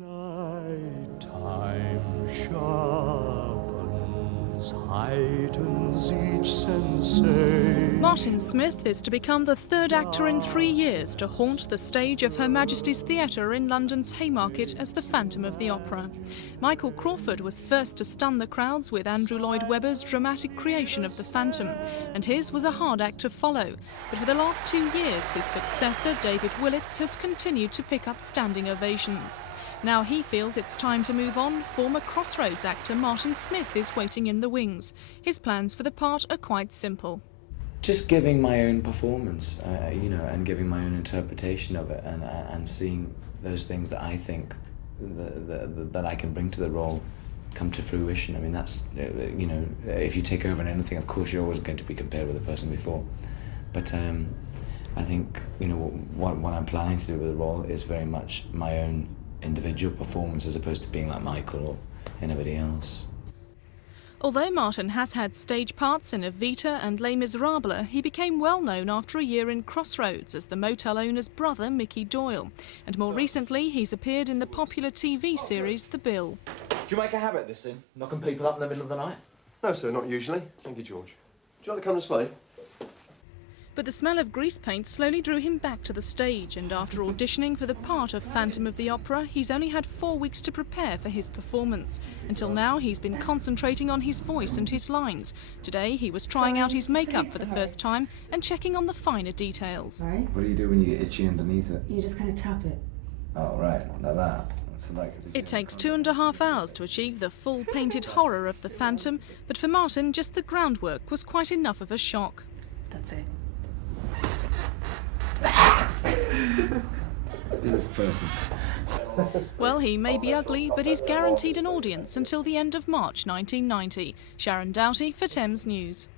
Nighttime sharpens, heightens each sensation. Martin Smith is to become the third actor in 3 years to haunt the stage of Her Majesty's Theatre in London's Haymarket as the Phantom of the Opera. Michael Crawford was first to stun the crowds with Andrew Lloyd Webber's dramatic creation of the Phantom, and his was a hard act to follow. But for the last 2 years, his successor, David Willits, has continued to pick up standing ovations. Now he feels it's time to move on. Former Crossroads actor Martin Smith is waiting in the wings. His plans for the part are quite simple. Just giving my own performance, and giving my own interpretation of it, and seeing those things that I think that I can bring to the role come to fruition. I mean, that's, if you take over in anything, of course, you're always going to be compared with the person before. But I think, what I'm planning to do with the role is very much my own individual performance as opposed to being like Michael or anybody else. Although Martin has had stage parts in Evita and Les Miserables, he became well known after a year in Crossroads as the motel owner's brother, Mickey Doyle. And more recently, he's appeared in the popular TV series The Bill. Do you make a habit of this, in knocking people up in the middle of the night? No, sir, not usually. Thank you, George. Would you like to come this way? But the smell of grease paint slowly drew him back to the stage, and after auditioning for the part of Phantom of the Opera, he's only had 4 weeks to prepare for his performance. Until now, he's been concentrating on his voice and his lines. Today, he was trying out his makeup for the first time and checking on the finer details. Right. What do you do when you get itchy underneath it? You just kind of tap it. Oh, right, like that. It takes 2.5 hours to achieve the full painted horror of the Phantom, but for Martin, just the groundwork was quite enough of a shock. That's it. Who's this person? Well, he may be ugly, but he's guaranteed an audience until the end of March 1990. Sharon Doughty for Thames News.